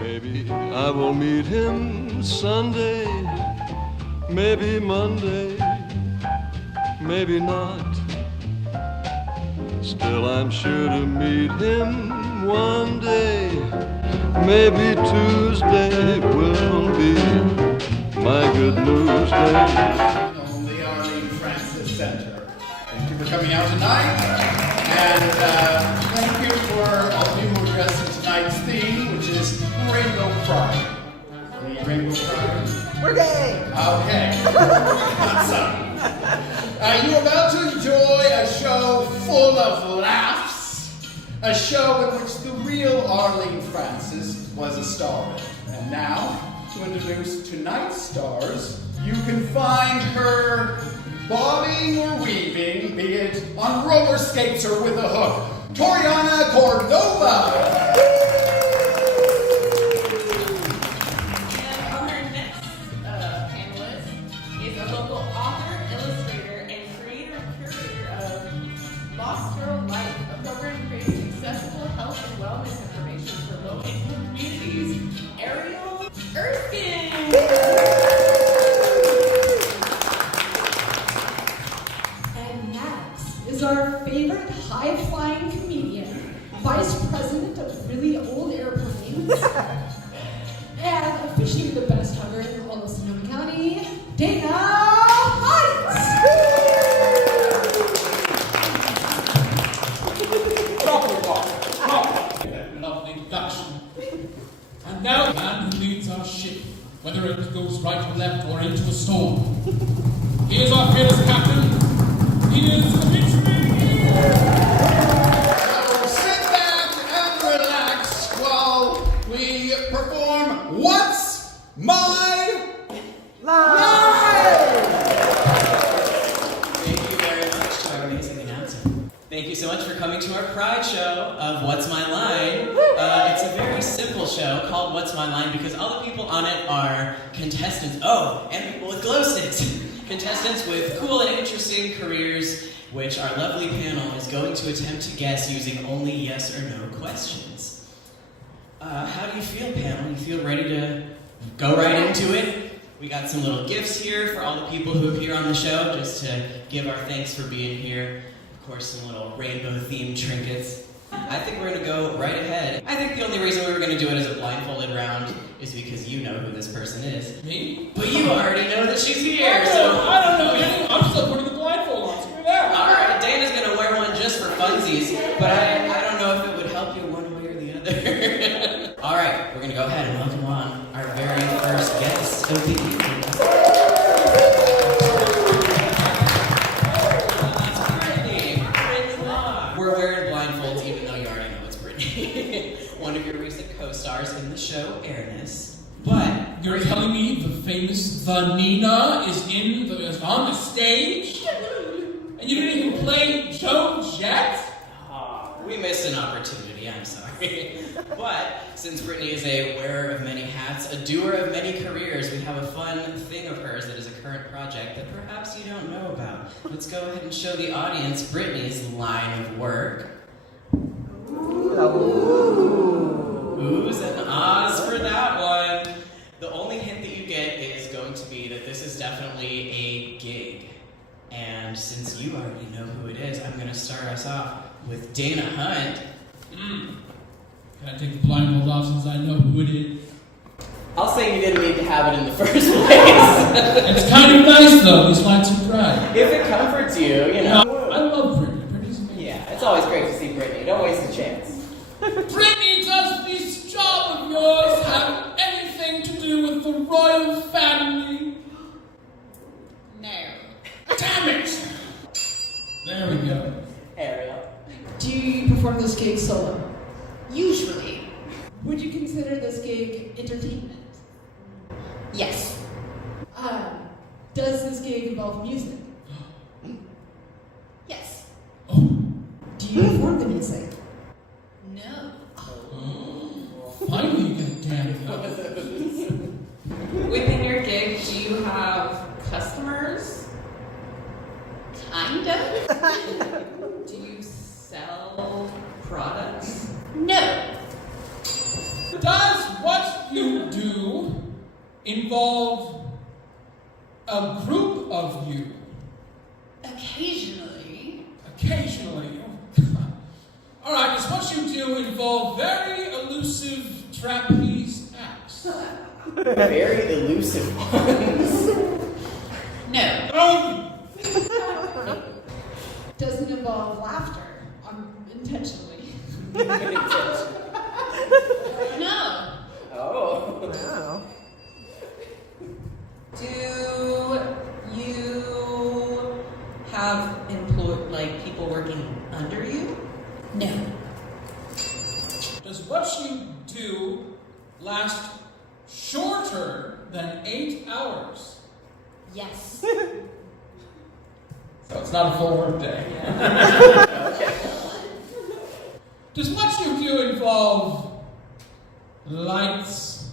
Maybe I will meet him Sunday, maybe Monday, maybe not. Still I'm sure to meet him one day. Maybe Tuesday will be my good news day. On the Arlene Francis Center. Thank you for coming out tonight. And thank you for all of you who are dressed in tonight's theme, which is Rainbow Pride. The Rainbow Pride? We're gay! Okay. Not so. You're about to enjoy a show full of laughs. A show in which the real Arlene Francis was a star. And now, to introduce tonight's stars, you can find her bobbing or weaving, be it on roller skates or with a hook. Toriana Cordova! And our next panelist is a local author, illustrator, and creator and curator of Lost Girl Life, a program creating accessible health and wellness information for low-income communities. Ariel Erskine! And Max is our favorite high-flying comedian, vice president of really old airplanes, and officially the best hugger in all of Sonoma County, Dana Hunt! Lovely introduction. And now the man who leads our ship, whether it goes right or left or into a storm. He is our fearless captain. He is Richmond. So sit back and relax while we perform What's My Line? Thank you very much to our amazing announcer. Thank you so much for coming to our Pride show of What's My Line. It's a very simple show called What's My Line because all the people on it are contestants. Oh, and people with glow sticks. Contestants with cool and interesting careers, which our lovely panel is going to attempt to guess using only yes or no questions. How do you feel, panel? You feel ready to go right into it? We got some little gifts here for all the people who appear on the show, just to give our thanks for being here. Of course, some little rainbow-themed trinkets. I think we're going to go right ahead. I think the only reason we were going to do it as a blindfolded round is because you know who this person is. Me? But you already know that she's here, so... I don't know. I'm still putting the blindfold on. Screw that. Alright, Dana's going to wear one just for funsies, but I don't know if it would help you one way or the other. Alright, we're going to go ahead and welcome on our very first guest of the evening. We're wearing blindfolds even though you already know it's Brittany. One of your recent co-stars in the show, Airness. But You're telling me the famous Vanina is on the stage? And you didn't even play Joan Jett? we missed an opportunity, I'm sorry. But since Brittany is a wearer of many hats, a doer of many careers, we have a fun thing of hers that is a current project that perhaps you don't know about. Let's go ahead and show the audience Brittany's line of work. Oohs and ahs for that one. The only hint that you get is going to be that this is definitely a gig. And since you already know who it is, I'm going to start us off with Dana Hunt. Can I take the blindfold off since I know who it is? I'll say you didn't need to have it in the first place. It's kind of nice though, these lights are bright. If it comforts you, you know. I love Brittany. Brittany's amazing. Yeah, it's always great to see Brittany. Don't waste a chance. Brittany, does this job of yours have anything to do with the royal family? No. Damn it! There we go. Ariel. Do you perform this gig solo? Usually. Would you consider this gig entertainment? Yes. Does this gig involve music? Yes. Oh. Do you perform the music? No. Finally, you get damn it. Within your gig, do you have customers? Kind of. Do you sell products? No. Does what you do involve a group of you? Occasionally. Occasionally. Oh, God. All right, does what you do involve very elusive trapeze acts? Very elusive ones. No. Does it involve laughter? Intentionally. No. Oh. No. Do you have people working under you? No. Does what you do last shorter than 8 hours? Yes. So it's not a full work day. Does what you do involve lights?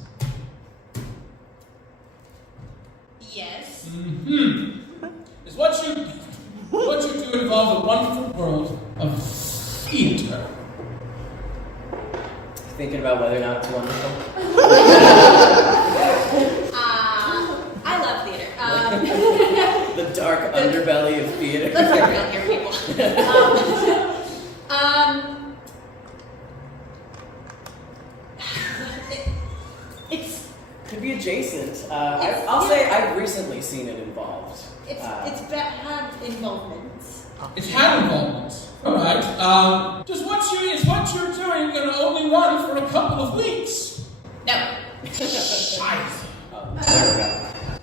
Yes. Does what you do involve the wonderful world of theater? Thinking about whether or not it's wonderful. I love theater. The dark underbelly of theater. Let's be real here, people. It's Could be adjacent. I'll say I've recently seen it involved. had involvements. It's had involvement. Alright. Is what you're doing gonna only run for a couple of weeks? No. Scheiße. There we go.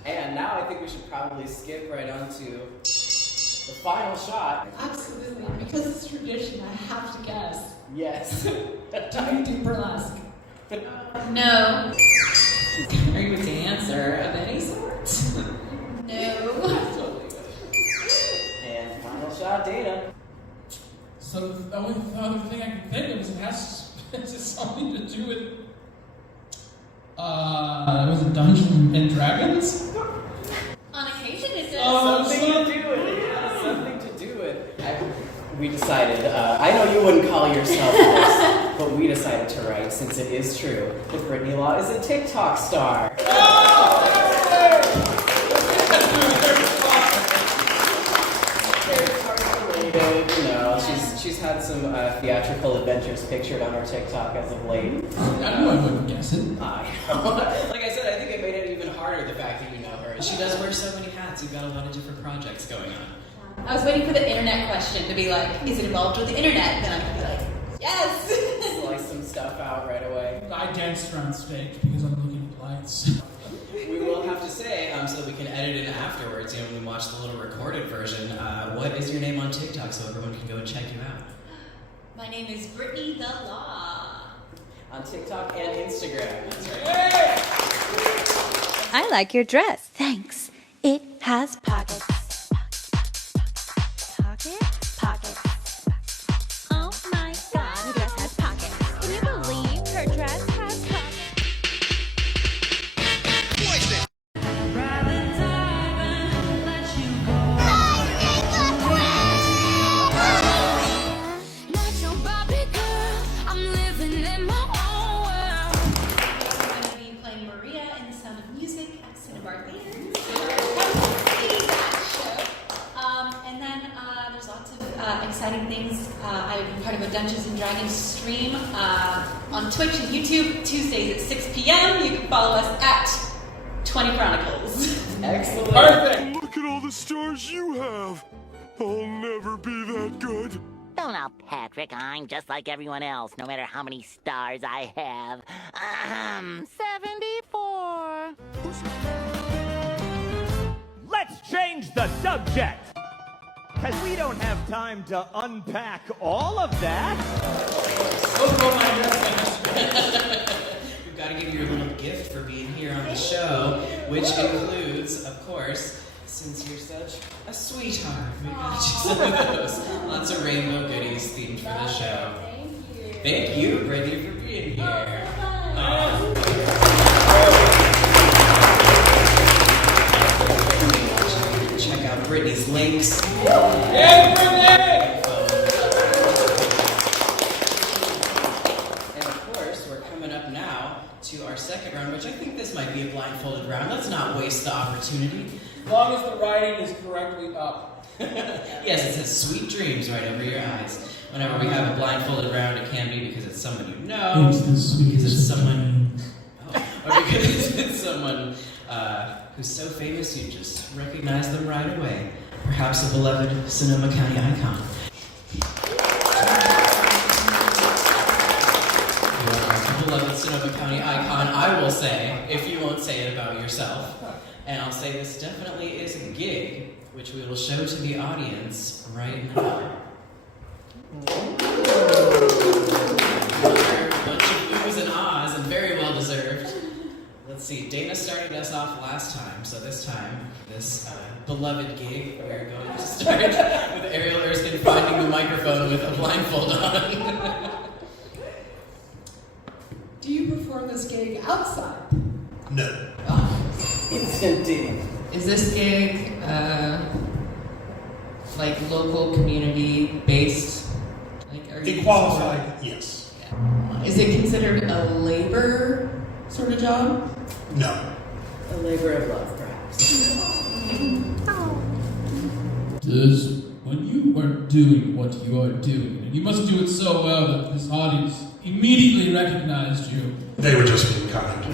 And now I think we should probably skip right on to the final shot. Absolutely. Because it's tradition, I have to guess. Yes. Do you do burlesque? No. Are you a dancer of any sort? No. And final shot, Dana. So the only other thing I can think of is it has something to do with was it Dungeons and Dragons? On occasion, it does. Something to do with it. Yeah, something to do with it. We decided, I know you wouldn't call yourself this, but we decided to write, since it is true, that Brittany Law is a TikTok star. Related, you know, she's had some theatrical adventures pictured on her TikTok as of late. I knew I wouldn't guess it. Like I said, I think it made it even harder, the fact that you know her. She does wear so many hats. You've got a lot of different projects going on. I was waiting for the internet question to be like, is it involved with the internet? Then I could be like, yes. Slice some stuff out right away. I danced around stage because I'm looking at lights. We will have to say, so that we can edit it afterwards, when we watch the little recorded version, what is your name on TikTok so everyone can go and check you out? My name is Brittany the Law. On TikTok and Instagram, that's right. I like your dress. Thanks. It has pockets. Pockets? Pockets. Oh my god, her dress has pockets. Can you believe her dress has pockets? Not your Barbie girl, I'm living in my own world. I'm going to be playing Maria in The Sound of Music at Cinnabar Theater. See that show. And then there's lots of exciting things. I'm part of a Dungeons and Dragons stream on Twitch and YouTube, Tuesdays at 6 p.m. You can follow us at 20 Chronicles. Excellent. Perfect. Look at all the stars you have. I'll never be that good. Oh, now, Patrick, I'm just like everyone else, no matter how many stars I have. 74. Let's change the subject! Because we don't have time to unpack all of that. We've got to give you a little gift for being here on the show, which includes, of course, since you're such a sweetheart, we got you some of those. Lots of rainbow goodies themed for the show. Thank you, Brittany, for being here. Check out Brittany's links. Yay, Brittany! And of course, we're coming up now to our second round, which I think this might be a blindfolded round. Let's not waste the opportunity. As long as the writing is correctly up. Yes, it says sweet dreams right over your eyes. Whenever we have a blindfolded round, it can be because it's someone you know, because it's someone, or because it's someone who's so famous you just recognize them right away. Perhaps a beloved Sonoma County icon. You are a beloved Sonoma County icon, I will say, if you won't say it about yourself. And I'll say this definitely is a gig, which we will show to the audience right now. Another bunch of oohs and ahs, and very well deserved. Let's see, Dana started us off last time, so this time, this beloved gig, we're going to start with Ariel Erskine finding the microphone with a blindfold on. Do you perform this gig outside? No. Indeed. Is this gig like local community based? Like, are you Qualified, yes. Yeah. Is it considered a labor sort of job? No. A labor of love, perhaps. Does when you are doing what you are doing, and you must do it so well that this audience immediately recognized you. They were just being kind.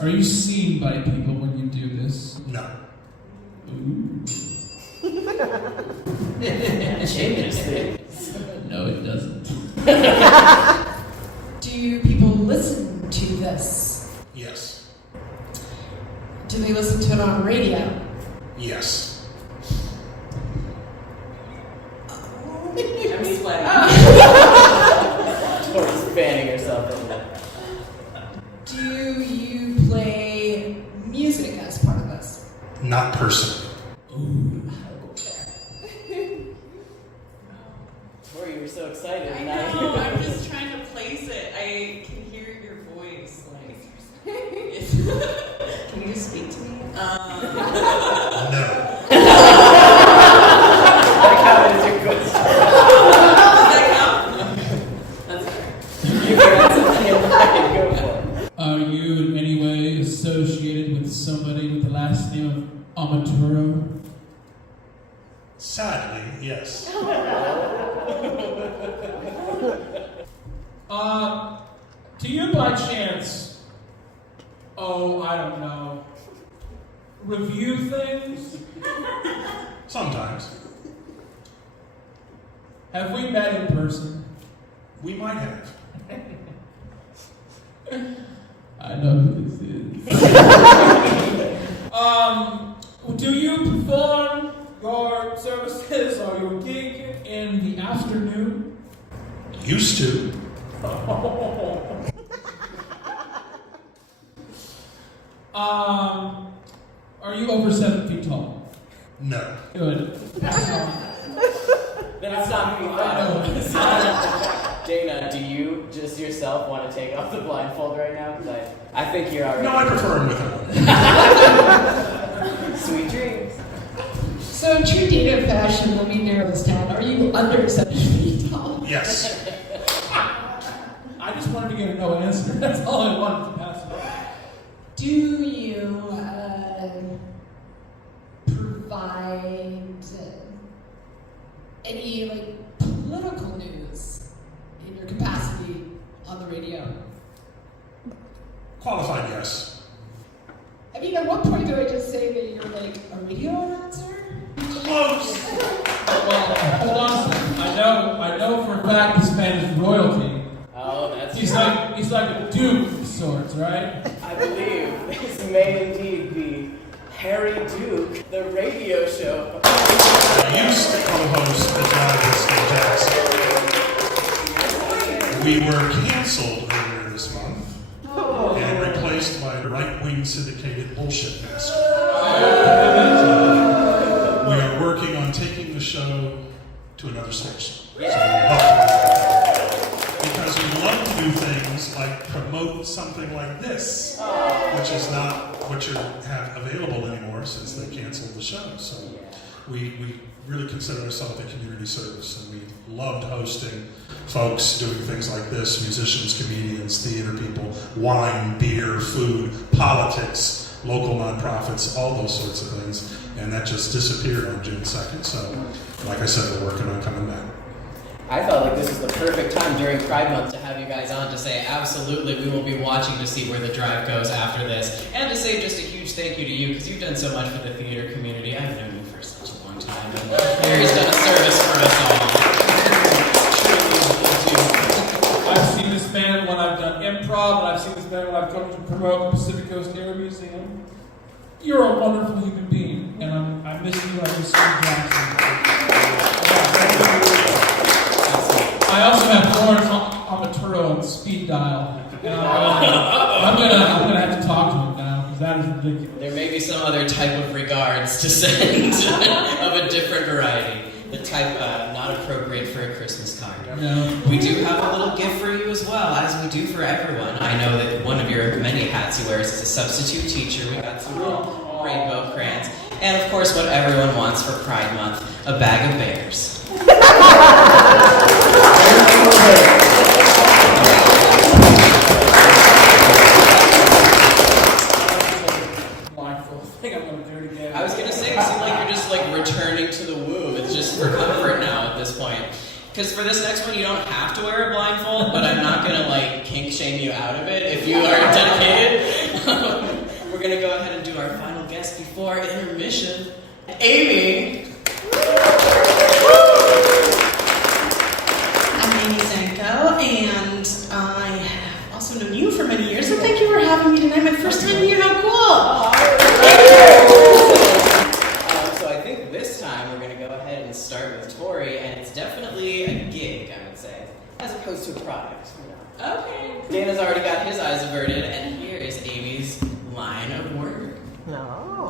Are you seen by people when you do this? No. Ooh. Changes things. No, it doesn't. Do people listen to this? Yes. Do they listen to it on radio? Yes. I'm sweating. Tori's fanning herself in there. Do you play music as part of this? Not personally. Tori, you were so excited. I know, I'm just trying to place it. I can hear your voice. Can you speak to me? No. That counted as your question. Does that count? That's fair. You got something in mind, go for it. Are you in any way associated with somebody with the last name of Amaturo? Sadly, yes. Do you by chance, I don't know, review things? Sometimes. Have we met in person? We might have. I know who this is. Do you perform your services or your gig in the afternoon? Used to. Are you over 7 feet tall? No. Good. That's not me. Dana, do you just yourself want to take off the blindfold right now? Because I think you're already. No, I prefer him with her. Sweet dreams. So in true Dana fashion, let me narrow this down. Are you under 7 feet tall? Yes. I just wanted to get a no answer. That's all I wanted to pass it. Do you provide any political news in your capacity on the radio? Qualified, yes. I mean, at what point do I just say that you're a radio announcer? Close. Well, hold on a second. I know for a fact this man is royalty. Oh, that's He's like a duke of sorts, right? I believe this may indeed be Harry Duke, the radio show. I used to co-host the Drive with Jackson. We were canceled earlier this month and replaced by a right-wing syndicated bullshit master. We are working on taking the show to another station. So we hope. Because we love to do things like promote something like this, which is not what you have available anymore since they canceled the show. So we really consider ourselves a community service, and we loved hosting folks doing things like this: musicians, comedians, theater people, wine, beer, food, politics, local nonprofits, all those sorts of things. And that just disappeared on June 2nd. So, like I said, we're working on coming back. I felt like this was the perfect time during Pride Month to have you guys on to say, absolutely, we will be watching to see where the drive goes after this. And to say just a huge thank you to you, because you've done so much for the theater community. I've known you for such a long time, and Mary's done a service for us all. I've seen this band when I've done improv, and I've seen this band when I've come to promote the Pacific Coast Air Museum. You're a wonderful human being, and I miss you. I miss you, Jackson. I also have Lawrence Amaturo on speed dial. And I'm gonna have to talk to him now, because that is ridiculous. There may be some other type of regards to send of a different variety. The type not appropriate for a Christmas card. No. We do have a little gift for you as well, as we do for everyone. I know that one of your many hats he wears is a substitute teacher. We got some little rainbow crayons. And of course, what everyone wants for Pride Month, a bag of bears. I was gonna say, it seems like you're just like returning to the womb. It's just for comfort now at this point. Because for this next one, you don't have to wear a blindfold, but I'm not gonna like kink shame you out of it if you are dedicated. We're gonna go ahead and do our final guest before intermission. Amy. I'm Amy Zanko, and I have also known you for many years, so thank you for having me tonight. My first time here, how cool! So I think this time we're going to go ahead and start with Tori, and it's definitely a gig, I would say, as opposed to a product. Okay. Dana's already got his eyes averted, and here is Amy's line of work. No.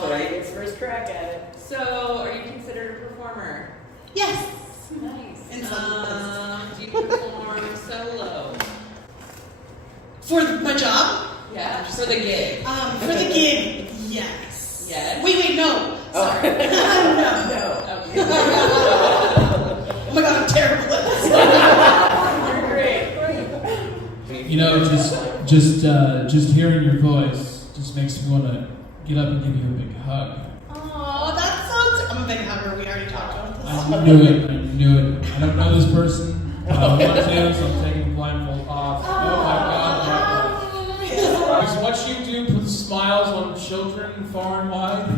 Tori gets first crack at it. So, are you considered a performer? Yes. Nice. In some Do you perform solo? For my job? Yeah, for the gig. For the gig, yes. Yes. Wait, no. Sorry. No. Okay. Oh my god, I'm terrible at this. You're great. You know, just hearing your voice just makes me want to get up and give you a big hug. Oh, that sounds... I'm a big hugger. We already talked about this. I knew it. I don't know this person. I don't want to, so I'm taking the blindfold off. Oh my God. Is what you do put smiles on children far and wide?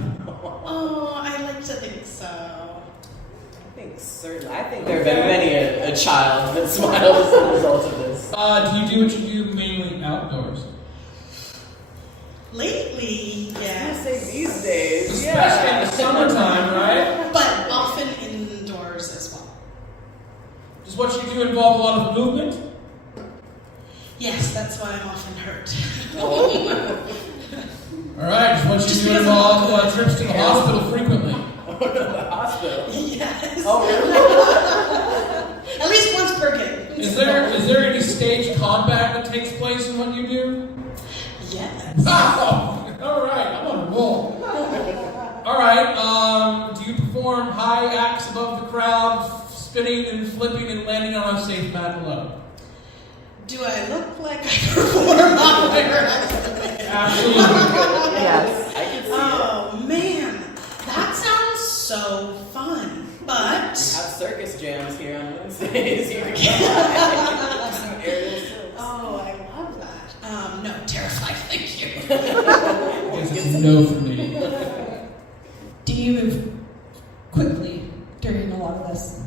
Oh, I like to think so. I think certainly. I think there have been many a child that smiles as a result of this. Do you do what you do mainly outdoors? Lately, yes. I say these days, Especially in the summertime, right? But often indoors as well. Does what you do involve a lot of movement? Yes, that's why I'm often hurt. Alright, does what you do involve trips to the hospital frequently? The hospital? Yes. Oh, really? At least once per gig. Is there any stage combat that takes place in what you do? Yes. Oh, alright, I'm on a roll. Alright, do you perform high acts above the crowd, spinning and flipping and landing on a safe mat below? Do I look like I perform on where Absolutely. Yes. I can see Oh, man. That sounds so fun. But... We have circus jams here on Wednesdays. You can some aerial silks. Oh, I love that. No, terrified, thank you. It's a no for me. Do you move quickly during a lot of this?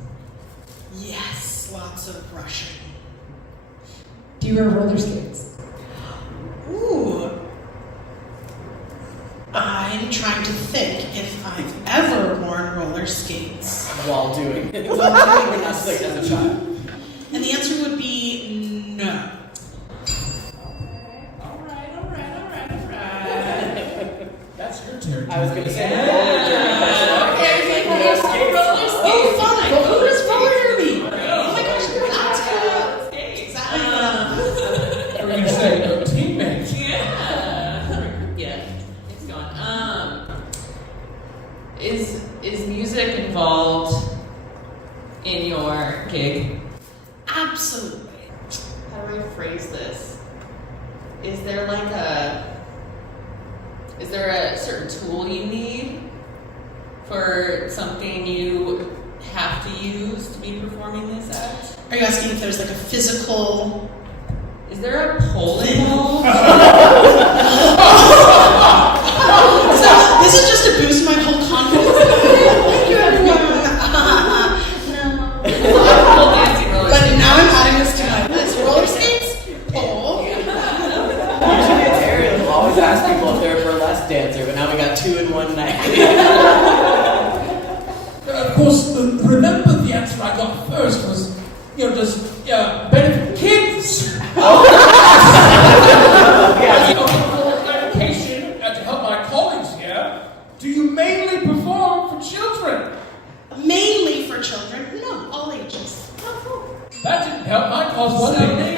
Yes, lots of rushing. Do you wear roller skates? Ooh. I'm trying to think if I've ever worn roller skates. While doing it. While doing Not this. like as a child. And the answer would be no. Alright. That's your territory. I was going to say, Oh, fine. Well, who does roller derby? sophomore gig? Absolutely. How do I phrase this? Is there a certain tool you need for something you have to use to be performing this at? Are you asking if there's like a physical? Is there a pole involved? So this is just to boost my whole confidence. Thank you, everyone. No. But now I'm adding this to my list. Roller skates, pole. Usually it's Ariel who always asks people if they're a burlesque dancer, but now we got 2 in one night. Of course, remember the answer I got first was, just benefit kids. For clarification, and to help my colleagues here, do you mainly perform for children? Mainly for children? No, all ages. That didn't help my cause one day.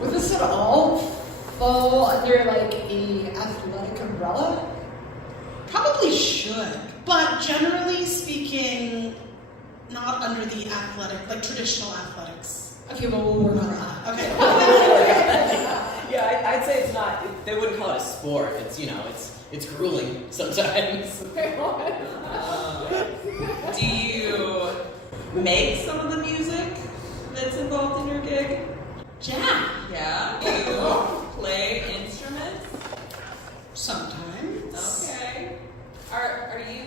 Would this at all fall under like a athletic umbrella? Probably should, but generally speaking, not under the athletic, like traditional athletics. Okay, well, we'll work on that. Okay. Yeah, I'd say it's not. They wouldn't call it a sport. It's it's grueling sometimes. Do you make some of the music that's involved in your gig? Yeah. Yeah. Do you play instruments? Sometimes. Okay. Are you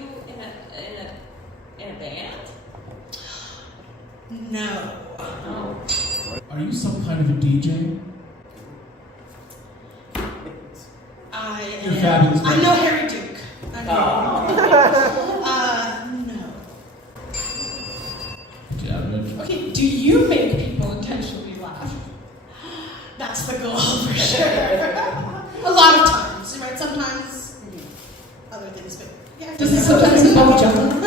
in a band? No. Oh. Are you some kind of a DJ? You're fabulous. I'm no Harry Duke. I'm no. Okay, do you make people intentionally laugh? That's the goal for sure. A lot of times, right? Sometimes other things, but yeah. Does it sometimes involve juggling?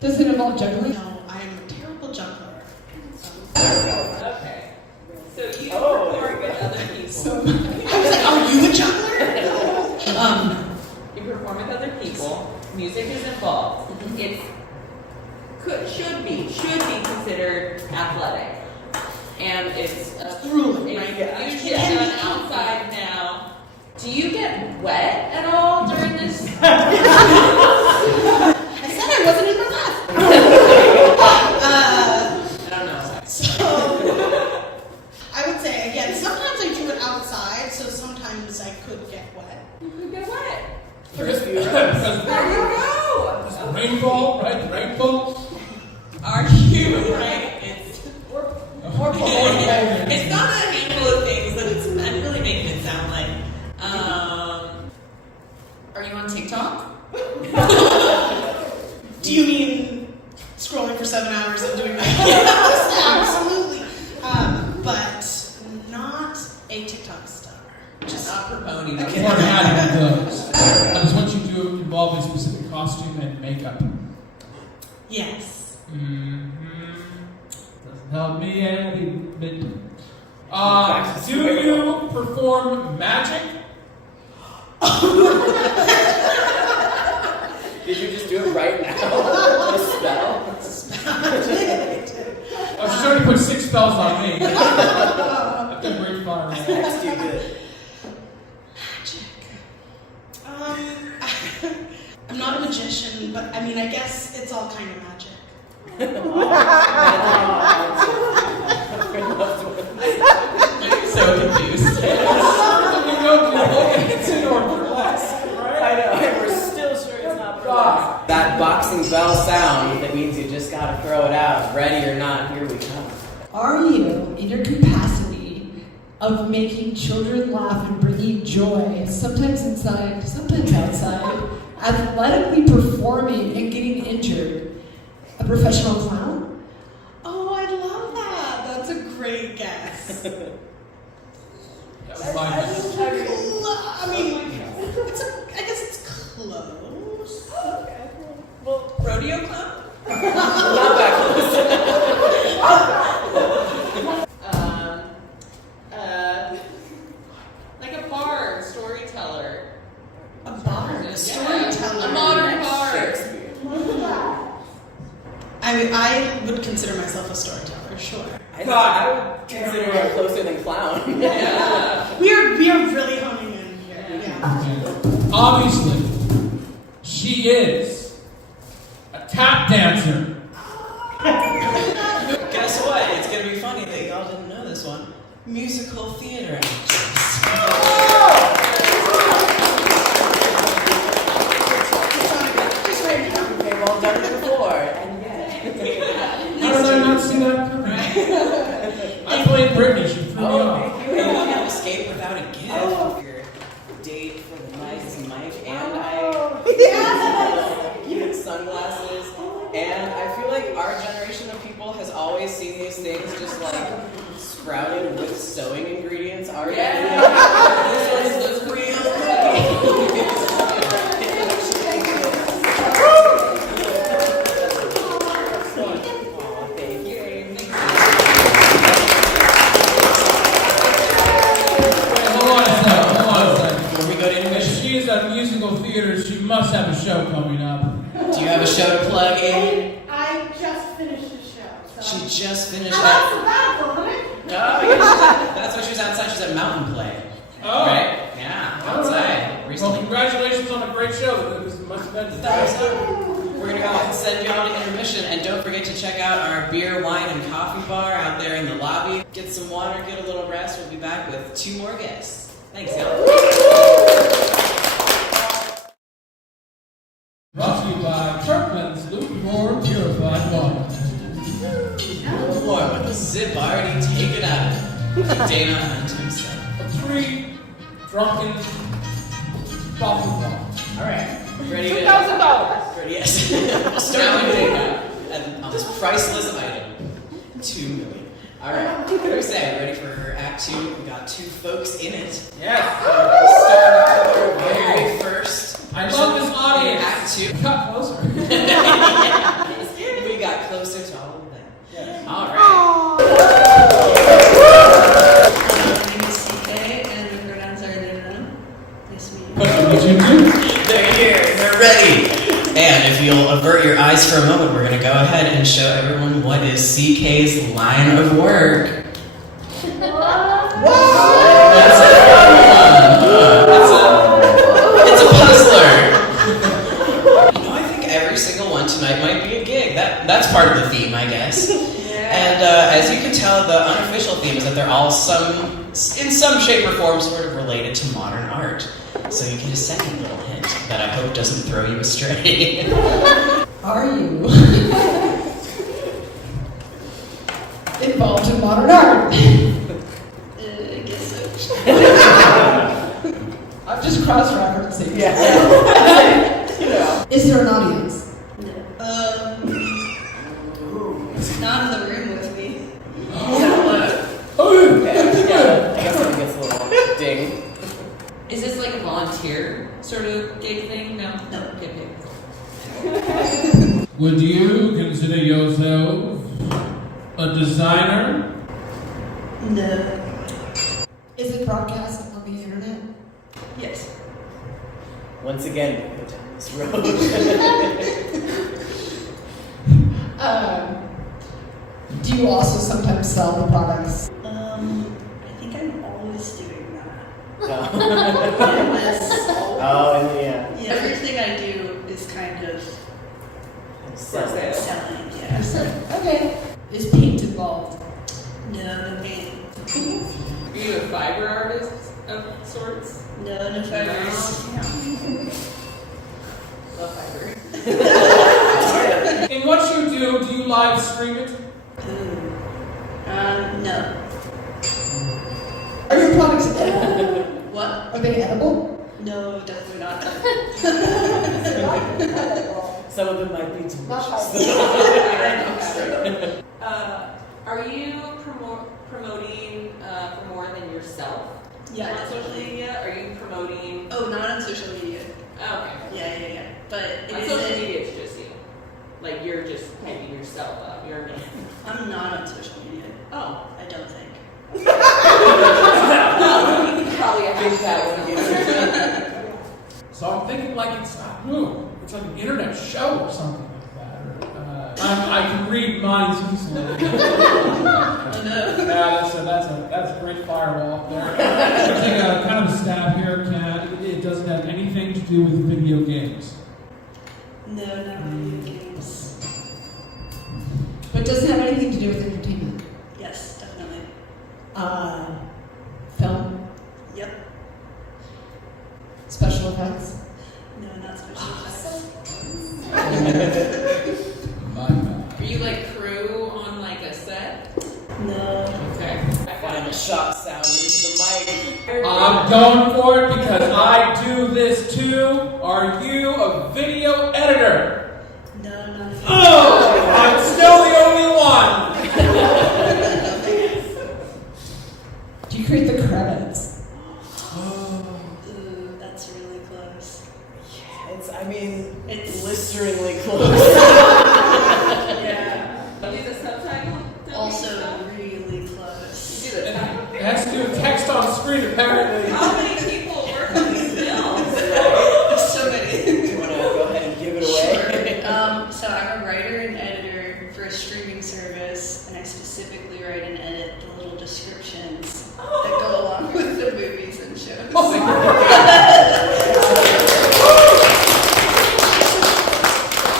Does it involve juggling? No, I am a terrible juggler. Okay. So you perform with other people. I was like, are you a juggler? You perform with other people. Music is involved. It should be considered athletic, and it's grueling, right? It's usually done outside now. Do you get wet at all during this? I said I wasn't in my lab. I don't know. So I would say again, sometimes I do it outside, so sometimes I could get wet. You could get wet. There you go. Rainbow, right? The rainbow. Are you right? It's not a handful of things that I'm really making it sound like. Are you on TikTok? Do you mean scrolling for 7 hours and doing that? Yes, absolutely. But not a TikTok star. Just not promoting. Okay. More than those. I just want you to involve a specific costume and makeup. Yes. Doesn't help me any bit. Do you perform magic? Did you just do it right now? A spell? Oh, she's already put 6 spells on me. I've done great fire. That's too good. I'm not a magician, but I mean, I guess it's all kind of magic. I'm so confused. I know, we're still sure it's not burlesque. That boxing bell sound, that means you just gotta throw it out. Ready or not, here we come. Are you, in your capacity of making children laugh and bringing joy, sometimes inside, sometimes outside, athletically performing and getting injured, a professional clown? Oh, I love that. That's a great guess. I mean, I guess it's close. Okay. Well, rodeo clown? Not that like a bard, storyteller. A bard? A storyteller? A modern bard. Shakespeare. I would consider myself a storyteller, sure. I would consider it closer than clown. Yeah. We are really honing in here. Yeah. Obviously, she is a tap dancer. Guess what? It's gonna be funny that y'all didn't know this one. Musical theater actress. Just right now, okay, well, done it before, and yet. How did I not see that coming? I played Britney, she threw me off. Thank you. And you can't escape without a gift. Your date for the nice mic, and cute sunglasses. And I feel like our generation of people has always seen these things just like sprouted with sewing ingredients already. This is the real cookie. Musical theater, she must have a show coming up. Do you have a show to plug in? I just finished the show. So. She just finished That's a that. bad one, isn't it? Oh, yeah, that's why she was outside. She's at Mountain Play. Oh. Right? Yeah, outside. Recently. Well, congratulations on a great show. It was much better. We're going to go ahead and send you all to intermission. And don't forget to check out our beer, wine, and coffee bar out there in the lobby. Get some water, get a little rest. We'll be back with 2 more guests. Thanks, y'all. Brought to you by Kirkland's lukewarm purified water. Boy, with the zip already taken out of it. Dana Hunt himself. A free, drunken bottle of water. Alright. Ready to... $2,000. Ready, yes. We'll start with Dana. And on this priceless item. $2 million. Alright. What do we say? Ready for her act 2? We got 2 folks in it. Yes. We'll start off with our very first. I love this audience. Act 2. Cut closer. We got closer to all of them. Yes. Alright. My name is CK and the pronouns are they, them. Nice to meet you. They're here. They're ready. And if you'll avert your eyes for a moment, we're going to go ahead and show everyone what is CK's line of work. That's a fun one. It's a puzzler. You know, I think every single one tonight might be a gig. That's part of the theme, I guess. And as you can tell, the unofficial theme is that they're all in some shape or form sort of related to modern art. So you get a second little hint that I hope doesn't throw you astray. Are you involved in modern art? I guess so. I'm just cross-referencing. Yeah. You know. Is there an audience? No. Not in the room with me. Yeah, I guess that gets a little ding. Is this like a volunteer sort of gig thing? No. No. Get paid. Would you consider yourself a designer? No. Is it broadcast on the internet? Yes. Once again, we go down this road. Do you also sometimes sell the products? I think I'm always doing that. Oh, and Yeah, everything I do is kind of selling, yeah. Okay. Is paint involved? No, no paint. Are you a fiber artist of sorts? No, no fibers. Love fiber. In what you do you live stream it? No. Are your products edible? What? Are they edible? No, definitely not. some of them might be too much. Are you promoting for more than yourself? Yeah. On social media? Are you promoting? Oh, not on social media. Oh, okay. Yeah. But it On is social media, it's just you. Like you're just hyping yourself up. You're me. I'm not on social media. Oh. I don't think. No, you can probably have that. So I'm thinking like it's like an internet show or something like that. Or, I can read minds easily. That's a great firewall there. I'll take a kind of a stab here, Kat. It doesn't have anything to do with video games. No, not video games. But does it have anything to do with entertainment? Yes, definitely. Film? Yep. Special effects? No, not special effects. Are you like crew on like a set? No. Okay. Final shot sound into the mic. I'm going for it because I do this too. Are you a video editor? No, not Oh! I'm still the only one! Do you create the credits? Ooh, that's really close. It's blisteringly close. Yeah. You do the subtitle? Also really close. You do the title? It has to do with text on screen, apparently. How many people work on these films? There's so many. Do you want to go ahead and give it away? Sure. So I'm a writer and editor for a streaming service, and I specifically write and edit the little descriptions that go along with the movies and shows. Oh my God.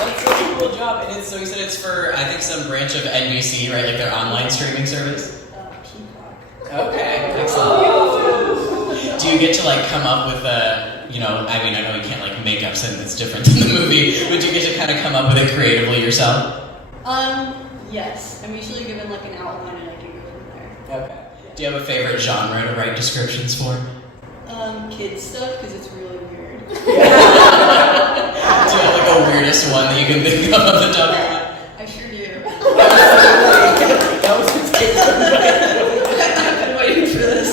That's such a cool job. And so you said it's for, I think, some branch of NBC, right? Like their online streaming service? Peacock. Okay, excellent. Do you get to like come up with a, I know you can't like make up something that's different than the movie, but do you get to kind of come up with it creatively yourself? Yes. I'm usually given like an outline and I can go from there. Okay. Do you have a favorite genre to write descriptions for? Kids stuff, because it's really weird. Do you have like a weirdest one that you can think of off the top of your head? I sure do. That was I've been waiting for this.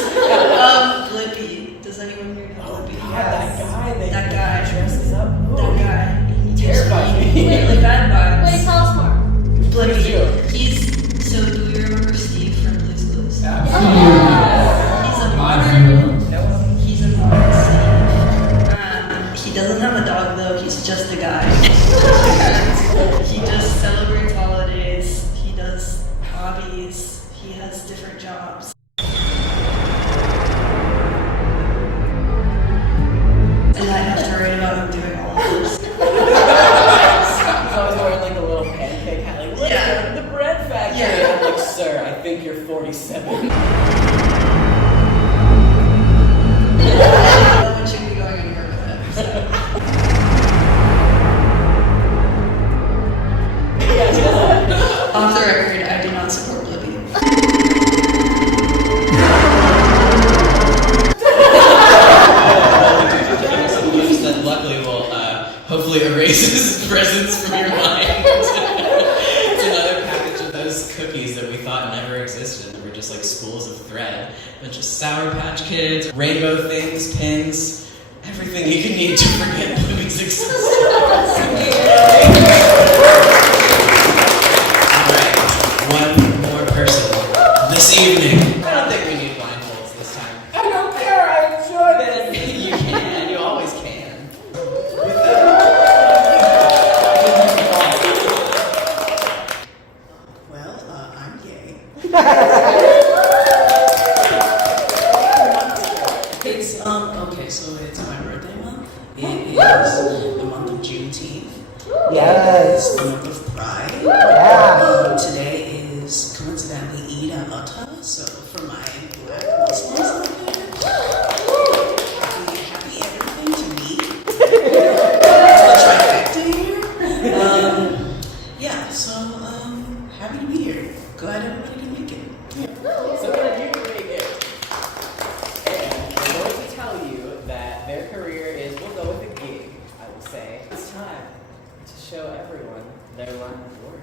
Blippi. Does anyone here know Blippi? God, that That guy. dresses up. That guy. He Terrifies me. Really bad vibes. Wait, tell us more. Blippi. So do we remember Steve from Blue's Clues? Absolutely. He's a Absolutely. He's a modern Steve. He doesn't have a dog though, he's just a guy. He just celebrates holidays, he does hobbies, he has different jobs. And I have to write about him doing all of this. He's always wearing like a little pancake hat, like, look, Yeah. the bread factory. Yeah. I'm like, sir, I think you're 47. No one should be going anywhere with him. So. Off the record, I do not support Blippi. That luckily will hopefully erase his presence from your mind. It's another package of those cookies that we thought never existed. They were just like spools of thread. A bunch of Sour Patch Kids, rainbow things, pins, everything you can need to forget Bluey's existence. Alright, one more person this evening. I don't think we need blindfolds this time. I don't care, I enjoyed it. You can, you always can. Well, I'm gay. It's okay, so it's my birthday month. It is the month of Juneteenth. Yes. It's the month of Pride. Yeah. Today is coincidentally Eid al-Adha, so for my black Muslims out there, happy everything to me. The trifecta here. Yeah, so happy to be here. Glad everybody can make it. So glad you can make it. And I'm going to tell you that their career is, we'll go with a gig, I will say. It's time to show everyone their line of work.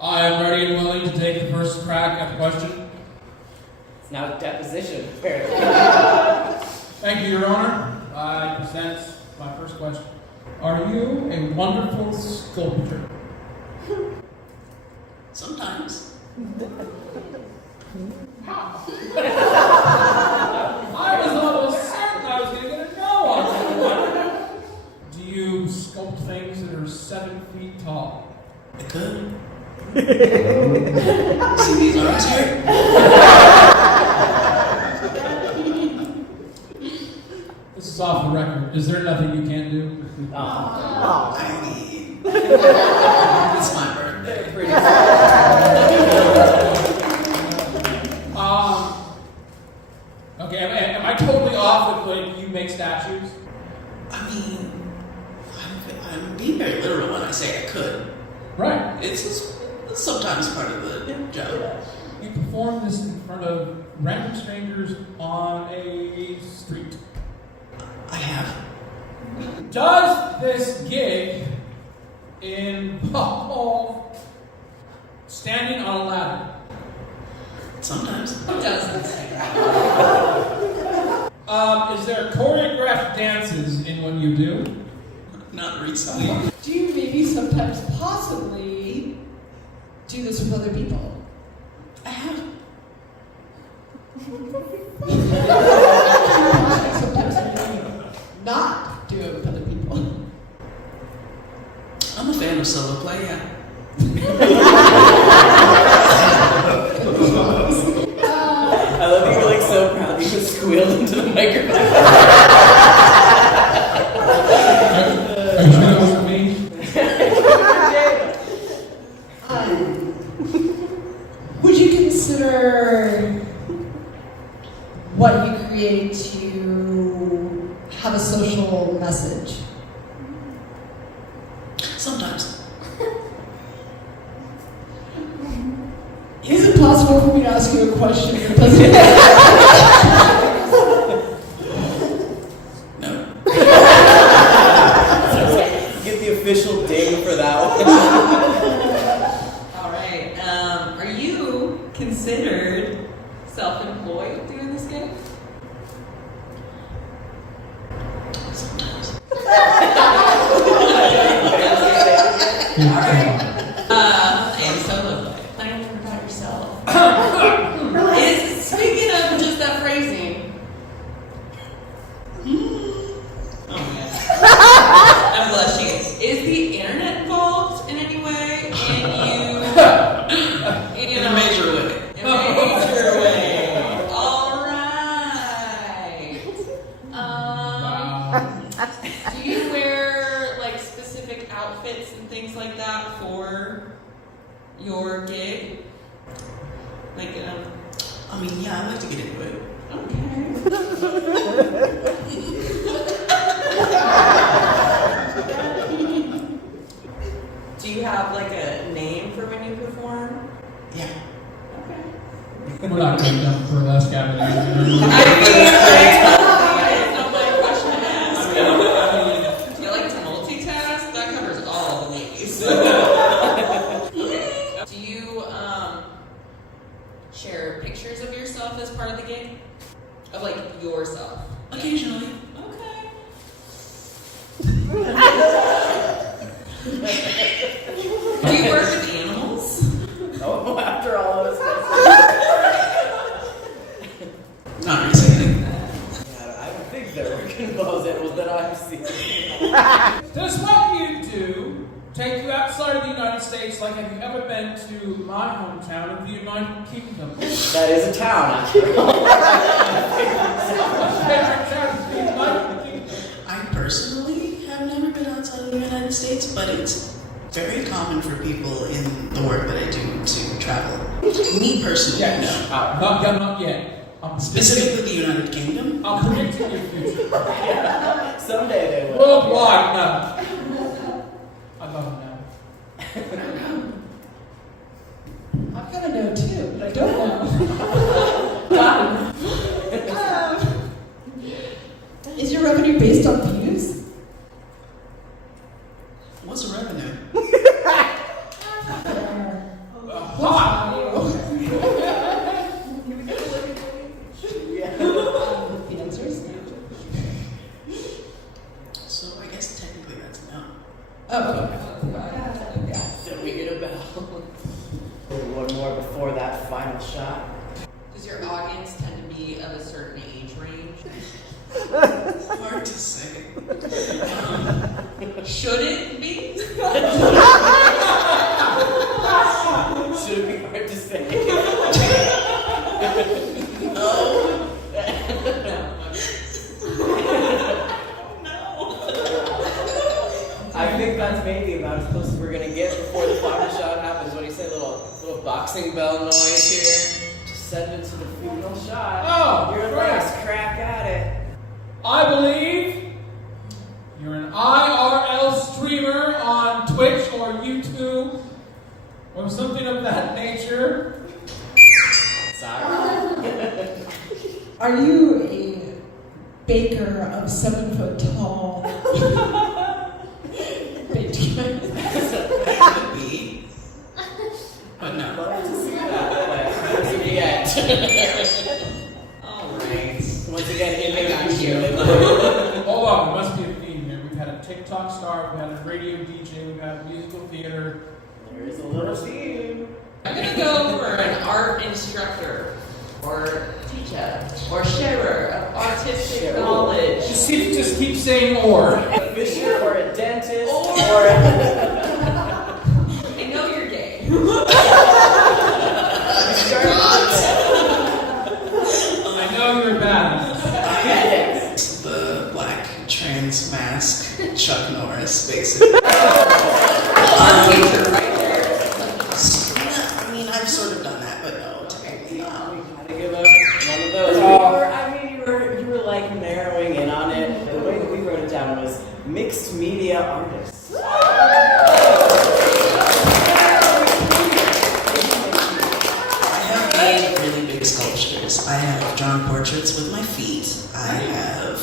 I am ready and willing to take the first crack at the question. It's now deposition, apparently. Thank you, Your Honor. I present my first question. Are you a wonderful sculptor? Sometimes. How? I was almost certain I was going to get a no on that one. 7 feet tall. It could. See these arms here? This is off the record. Is there nothing you can't do? I mean, it's my birthday. Okay, am I totally off with like you make statues? I mean, I'm being very literal when I say I could. Right. It's sometimes part of the job. You perform this in front of random strangers on a street. I have. Does this gig involve standing on a ladder? Sometimes. Who doesn't? Is there choreographed dances in what you do? Not recently. Do you maybe sometimes possibly do this with other people? I have. Sometimes maybe not do it with other people. I'm a fan of solo play, yeah. I love that you're like so proud you just squealed into the microphone. Are you sure that wasn't me? Would you consider what you create to have a social message? Sometimes. Is it possible for me to ask you a question that doesn't No. Get the official ding for that one. All right. Are you considered self-employed doing this game? Sometimes. All right. And solo play. Playing about yourself. Speaking of just that phrasing. I'm blushing. Is the internet involved in any way? In a major way. In a major way. All right. Do you wear like specific outfits and things like that for your gig? Like, I mean, yeah, I like to get into it. Do you have like a name for when you perform? Yeah. Okay. We're not going down for burlesque avenue. It's not my question to ask. Do you like to multitask? That covers all the ladies. Do you share pictures of yourself as part of the gig? Of like yourself? Occasionally. Okay. Do you work with animals? Oh, after all of this. Not recently. I don't think they're working with those animals that I've seen. Does what you do take you outside of the United States? Like, have you ever been to my hometown of the United Kingdom? That is a town, after all. Favorite town of the United Kingdom? I personally have never been outside of the United States, but it's very common for people in the work that I do to travel. Me personally, Yes. no. Not yet. Specifically the United Kingdom. I'm predicting your future. Someday they will. Worldwide, no. I love them now. I've got to know too, but I don't know. Is your revenue based on views? What's the revenue? The answers? So I guess technically that's no. Oh, okay. Then we get a bell. One more before that final shot. Does your audience tend to be of a certain age range? Hard to say. Should it be? Should it be hard to say? No. I think that's maybe about as close as we're gonna get before the final shot happens. What do you say? Little boxing bell noise here. Just send it to the final shot. Oh, your last crack at it. I believe you're an IRL streamer on Twitch or YouTube or something of that nature. Sorry. Are you a baker of 7 foot tall baked goods? Could be. But no. Love to see that. Once again. Alright. Once again, in the future. Hold on, there must be a theme here. We've had a TikTok star, we've had a radio DJ, we've had musical theater. There is a little theme. I'm gonna go for an art instructor, or teacher, or sharer of artistic knowledge. Just keep saying or. A fisher or a dentist or I know you're gay. I know you're bad. The black trans mask, Chuck Norris, basically. Art teacher right there. I mean, I've sort of done that, but no, technically not. to give up one of those. You were like narrowing in on it. The way that we wrote it down was mixed media artists. I have made really big sculptures. I have drawn portraits with my feet. I have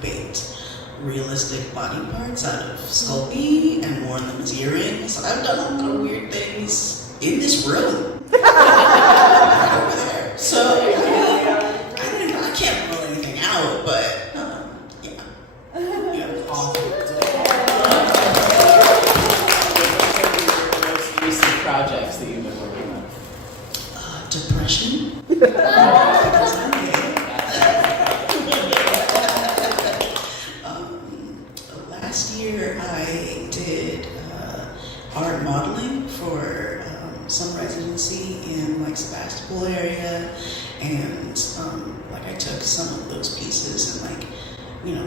baked realistic body parts out of Sculpey and worn them as earrings. I've done a lot of weird things in this room. Right over there. So, I can't rule anything out, but yeah. Awesome. Most recent projects that you've been working on? Depression. Last year I did art modeling for some residency in like Sebastopol area, and like I took some of those pieces and like, you know,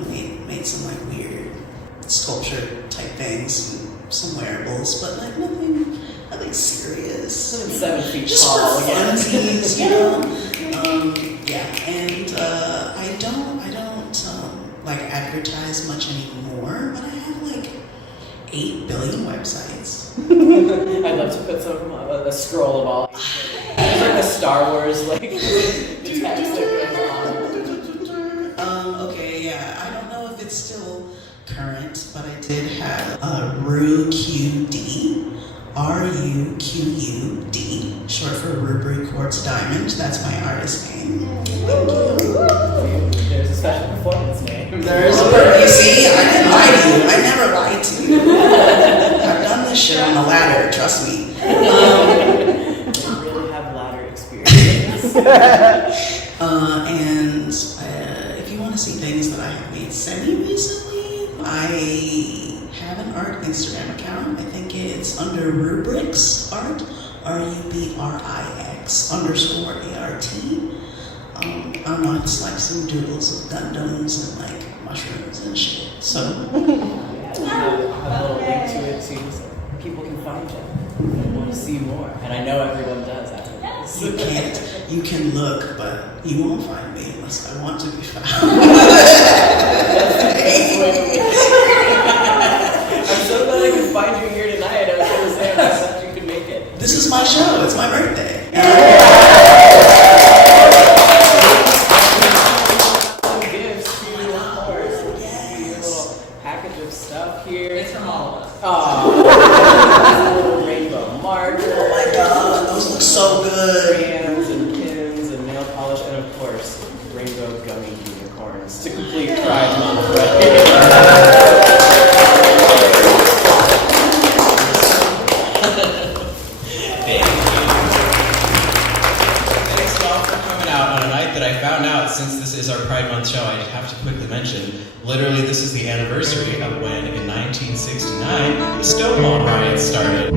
made some like weird sculpture type things and some wearables, but like nothing serious. 7 feet just tall for again. funsies, you know. Yeah, and I don't like advertise much anymore, but I have like 8 billion websites. I'd love to put a scroll of all. There's like a Star Wars like text that goes on. Okay, yeah, I don't know if it's still current, but I did have RUQD, RUQUD, short for Rubric Quartz Diamond. That's my artist name. Thank you. There's a special performance name. There's a you see, I didn't lie to you. I never lied to you. I've done this shit on the ladder, trust me. You really have ladder experience. And if you want to see things that I have made semi-recently, I have an art Instagram account. I think it's under Rubrics Art, RUBRIX_ART. I don't know, it's like some doodles of Gundams and like mushrooms and shit. So I'll have a little link to it too, so people can find you and want to see more. And I know everyone does after this. you can look, but you won't find me unless I want to be found. I'm so glad I could find you here tonight. I was going to say I thought you could make it. This is my show. It's my birthday. Some gifts to you, of course. Yes. Your little package of stuff here. It's from all of us. Oh, a little rainbow marker. Oh my god, those look so good. Crayons and pins and nail polish, and of course, rainbow gummy unicorns to complete Pride Month. Thanks y'all for coming out on a night that I found out, since this is our Pride Month show, I have to quickly mention, literally this is the anniversary anniversary of when, in 1969, the Stonewall riots started.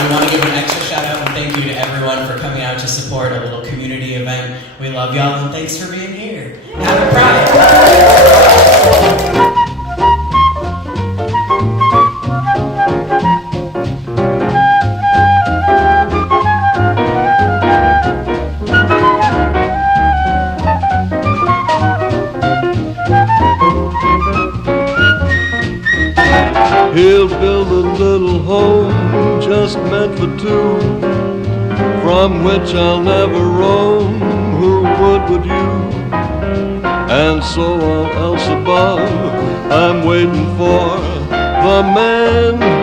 We want to give an extra shout out and thank you to everyone for coming out to support a little community event. We love y'all and thanks for being here. Happy Pride! He'll build a little home just meant for two, from which I'll never roam. Who would you? And so on else above, I'm waiting for the man